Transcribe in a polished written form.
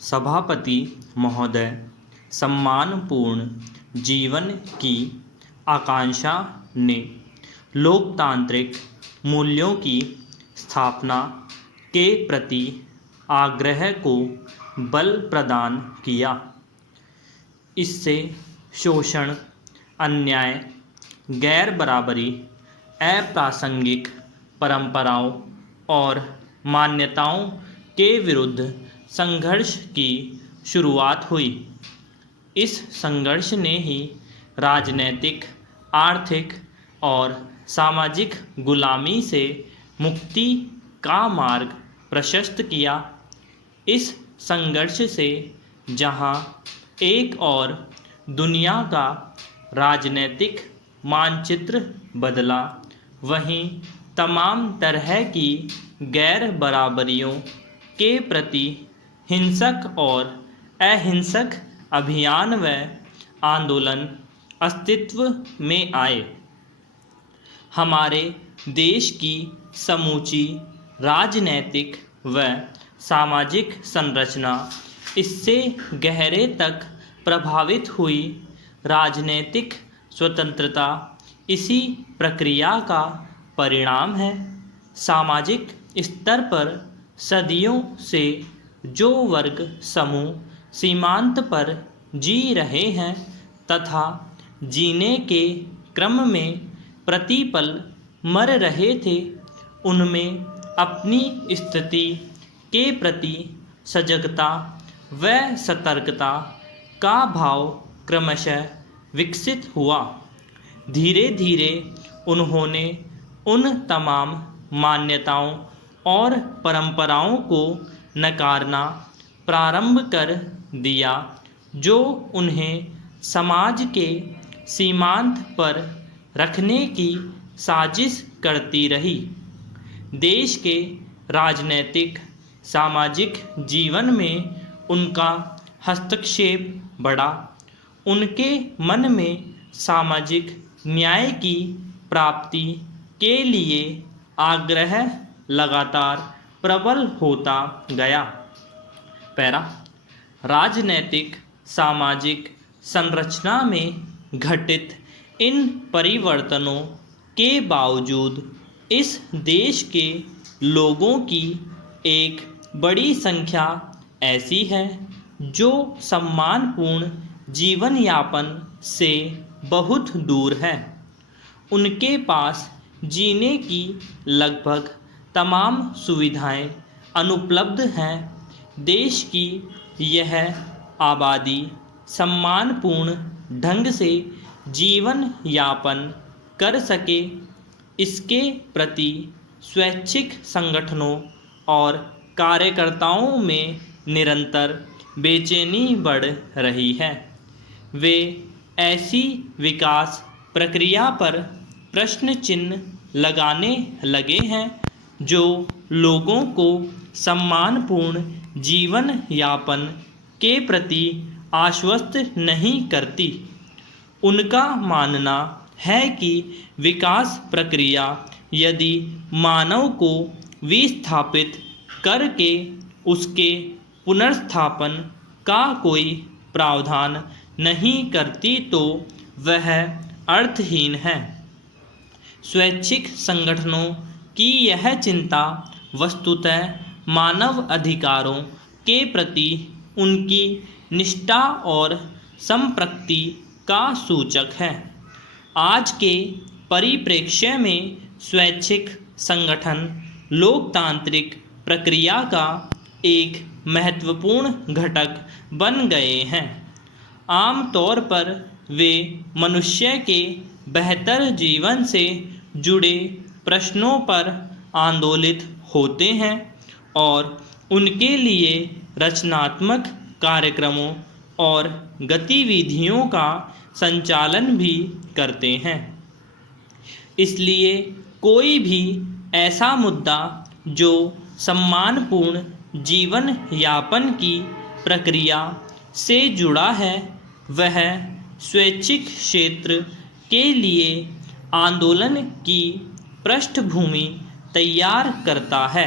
सभापति महोदय सम्मानपूर्ण जीवन की आकांक्षा ने लोकतांत्रिक मूल्यों की स्थापना के प्रति आग्रह को बल प्रदान किया। इससे शोषण, अन्याय, गैर बराबरी, अप्रासंगिक परंपराओं और मान्यताओं के विरुद्ध संघर्ष की शुरुआत हुई। इस संघर्ष ने ही राजनैतिक, आर्थिक और सामाजिक गुलामी से मुक्ति का मार्ग प्रशस्त किया। इस संघर्ष से जहां एक और दुनिया का राजनैतिक मानचित्र बदला, वहीं तमाम तरह की गैर बराबरियों के प्रति हिंसक और अहिंसक अभियान व आंदोलन अस्तित्व में आए। हमारे देश की समूची राजनैतिक व सामाजिक संरचना इससे गहरे तक प्रभावित हुई। राजनीतिक स्वतंत्रता इसी प्रक्रिया का परिणाम है। सामाजिक स्तर पर सदियों से जो वर्ग समूह सीमांत पर जी रहे हैं तथा जीने के क्रम में प्रतिपल मर रहे थे, उनमें अपनी स्थिति के प्रति सजगता व सतर्कता का भाव क्रमशः विकसित हुआ। धीरे धीरे उन्होंने उन तमाम मान्यताओं और परंपराओं को नकारना प्रारंभ कर दिया जो उन्हें समाज के सीमांत पर रखने की साजिश करती रही। देश के राजनैतिक सामाजिक जीवन में उनका हस्तक्षेप बढ़ा। उनके मन में सामाजिक न्याय की प्राप्ति के लिए आग्रह लगातार प्रबल होता गया। पैरा राजनैतिक सामाजिक संरचना में घटित इन परिवर्तनों के बावजूद इस देश के लोगों की एक बड़ी संख्या ऐसी है जो सम्मानपूर्ण जीवन यापन से बहुत दूर है। उनके पास जीने की लगभग तमाम सुविधाएं अनुपलब्ध हैं। देश की यह आबादी सम्मानपूर्ण ढंग से जीवन यापन कर सके, इसके प्रति स्वैच्छिक संगठनों और कार्यकर्ताओं में निरंतर बेचैनी बढ़ रही है। वे ऐसी विकास प्रक्रिया पर प्रश्न चिन्ह लगाने लगे हैं जो लोगों को सम्मानपूर्ण जीवन यापन के प्रति आश्वस्त नहीं करती। उनका मानना है कि विकास प्रक्रिया यदि मानव को विस्थापित करके उसके पुनर्स्थापन का कोई प्रावधान नहीं करती तो वह अर्थहीन है। स्वैच्छिक संगठनों की यह चिंता वस्तुतः मानव अधिकारों के प्रति उनकी निष्ठा और संप्रक्ति का सूचक है। आज के परिप्रेक्ष्य में स्वैच्छिक संगठन लोकतांत्रिक प्रक्रिया का एक महत्वपूर्ण घटक बन गए हैं। आमतौर पर वे मनुष्य के बेहतर जीवन से जुड़े प्रश्नों पर आंदोलित होते हैं और उनके लिए रचनात्मक कार्यक्रमों और गतिविधियों का संचालन भी करते हैं। इसलिए कोई भी ऐसा मुद्दा जो सम्मानपूर्ण जीवन यापन की प्रक्रिया से जुड़ा है, वह स्वैच्छिक क्षेत्र के लिए आंदोलन की पृष्ठभूमि तैयार करता है।